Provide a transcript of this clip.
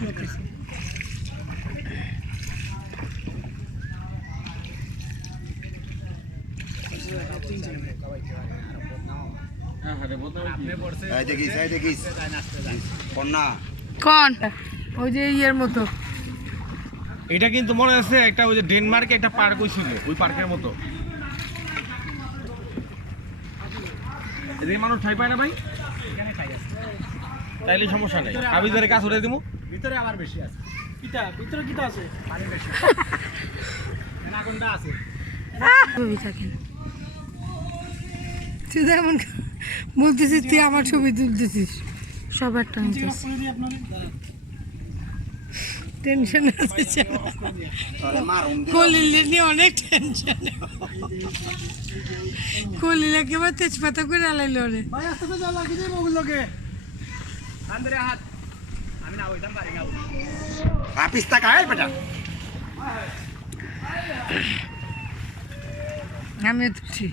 ছুটতেছে। কোন ওই যে ইয়ের মতো এটা কিন্তু মনে আছে একটা ওই যে ডেনমার্কে একটা পার্ক হইছিল ওই পার্কের মতো এদিকে মানুষ ঠাই পায় না ভাই এখানে ঠাই আছে তাইলে সমস্যা নেই আমি ধরে কাজ করে দিমু ভিতরে আবার বেশি আছে কিটা ভিতরে কিটা আছে পানি বেশি না কোনটা আছে ছবি থাকেন তুই যেমন বলতেছিস তুই আমার ছবি তুলতেছিস সবার টানতেছিস টেনশন আছে কলিলে নিয়ে অনেক টেনশন কলিলে একেবারে তেজপাতা করে আলাইলো রে ভাই আস্তে করে যা লাগি যাবে ওগুলোকে আন্দরে হাত আমি না ওইদাম পারি না আপিস্তা কায় বেটা আমি তুলছি